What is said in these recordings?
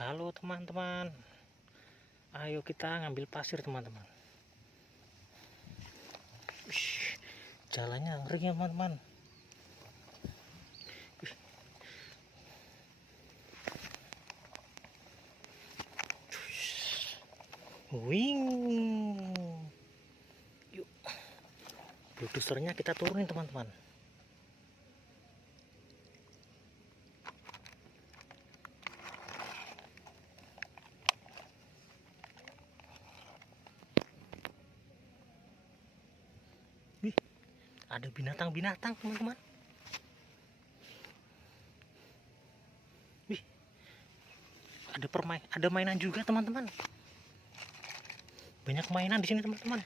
Halo teman-teman, ayo kita ngambil pasir teman-teman. Jalannya ngeri ya teman-teman. Wing, yuk, bulldosernya kita turunin teman-teman. Wih, ada binatang-binatang teman-teman. Wih, ada mainan juga teman-teman. Banyak mainan di sini teman-teman.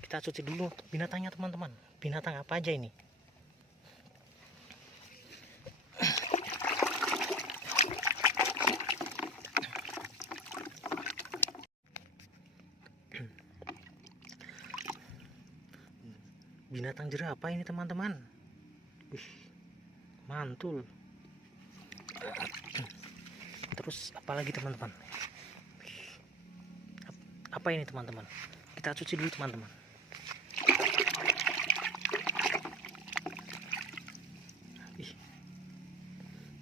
Kita cuci dulu binatangnya teman-teman. Binatang apa aja ini? Binatang jerapah ini teman-teman. Mantul. Terus apalagi teman-teman? Apa ini teman-teman? Kita cuci dulu teman-teman.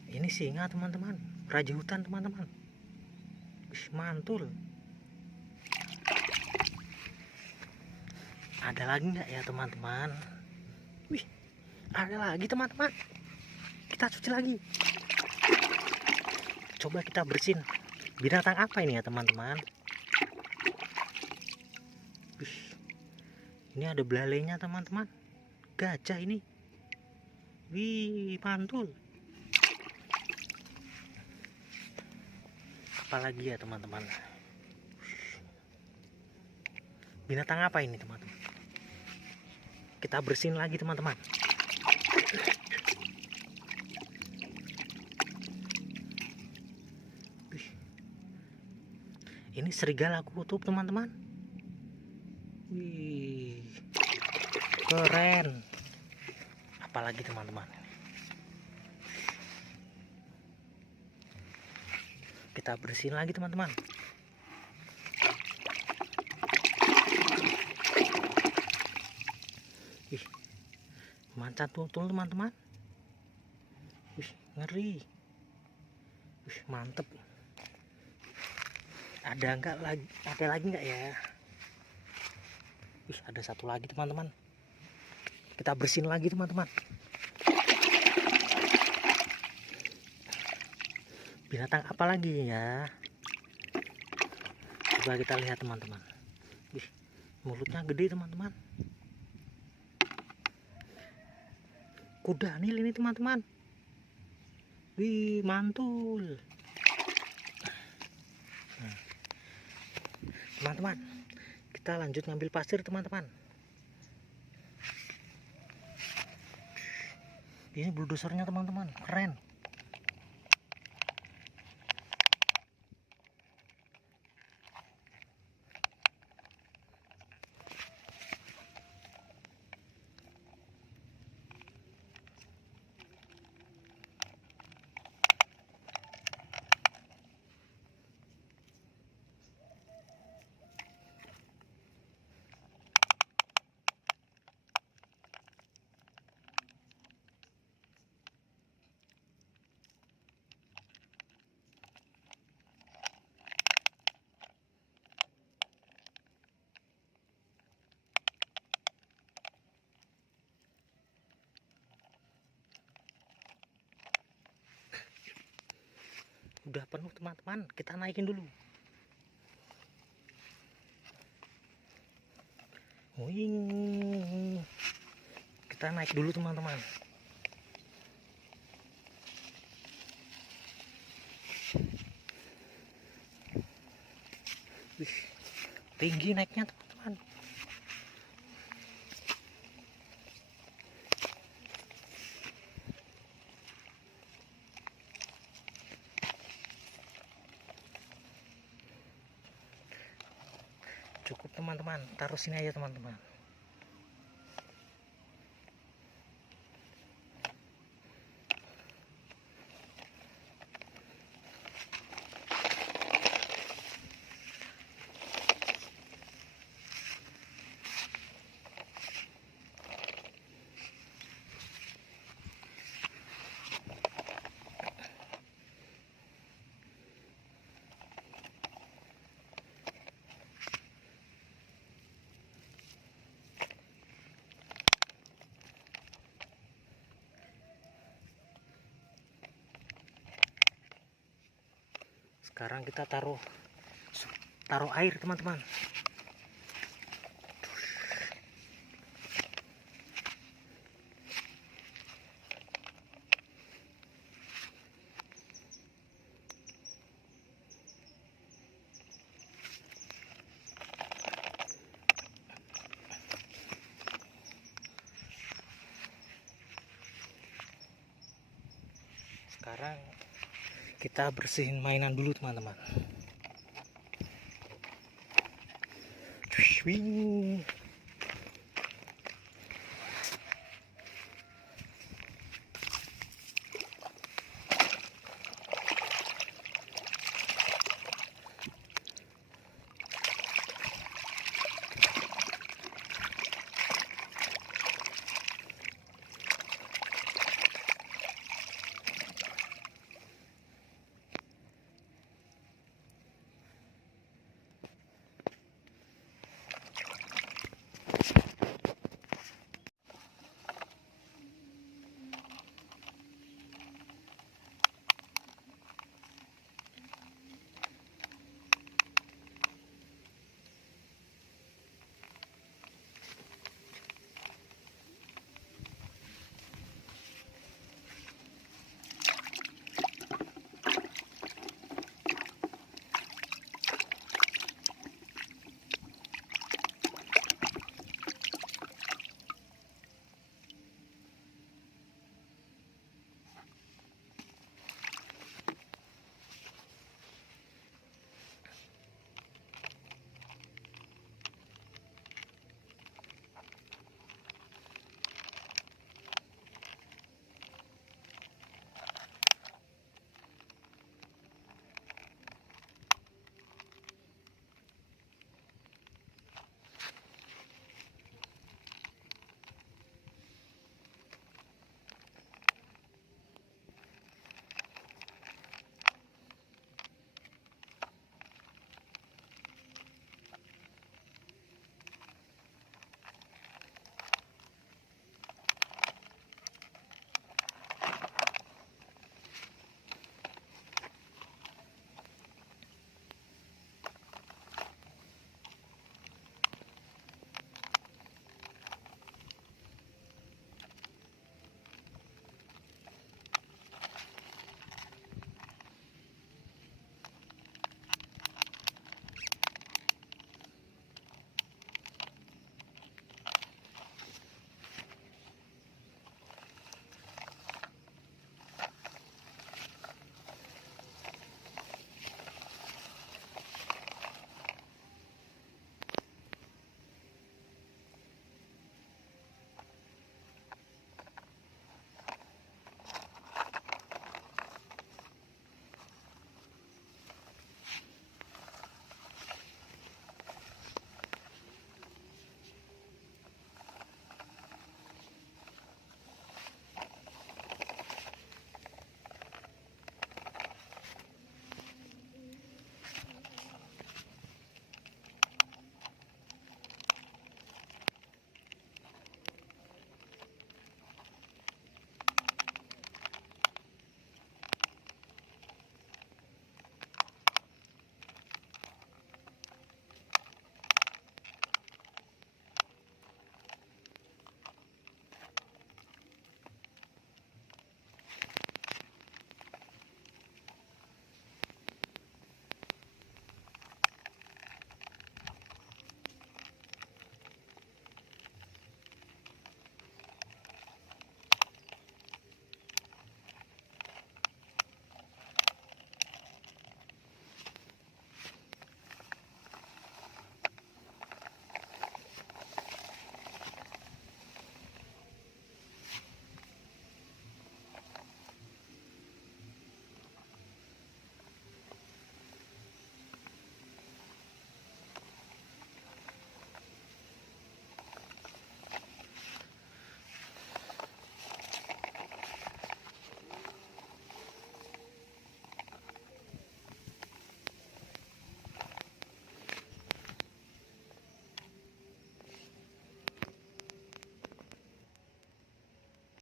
Ini singa teman-teman, raja hutan teman-teman. Mantul. Ada lagi nggak ya teman-teman? Wih, ada lagi teman-teman. Kita cuci lagi. Coba kita bersihin. Binatang apa ini ya teman-teman? Ini ada belalainya teman-teman. Gajah ini. Wih, mantul. Apalagi ya teman-teman? Binatang apa ini teman-teman? Kita bersihin lagi teman-teman. Ini serigala kutub teman-teman. Wih, keren. Apalagi teman-teman? Kita bersihin lagi teman-teman. Ih, mancat tutul teman-teman. Wih, ngeri. Wih, mantep. Ada lagi nggak ya? Wih, ada satu lagi teman-teman. Kita bersihin lagi teman-teman. Binatang apa lagi ya? Coba kita lihat teman-teman. Wih, mulutnya gede teman-teman. Kuda nil ini teman-teman. Wih, mantul. Teman-teman, kita lanjut ngambil pasir teman-teman. Ini bulldosernya teman-teman, keren. Udah penuh teman-teman, kita naikin dulu. Wing, kita naik dulu teman-teman. Wih, tinggi naiknya teman-teman. Cukup teman-teman, taruh sini aja teman-teman. Sekarang kita taruh air teman-teman. Sekarang kita bersihin mainan dulu teman-teman. Wing.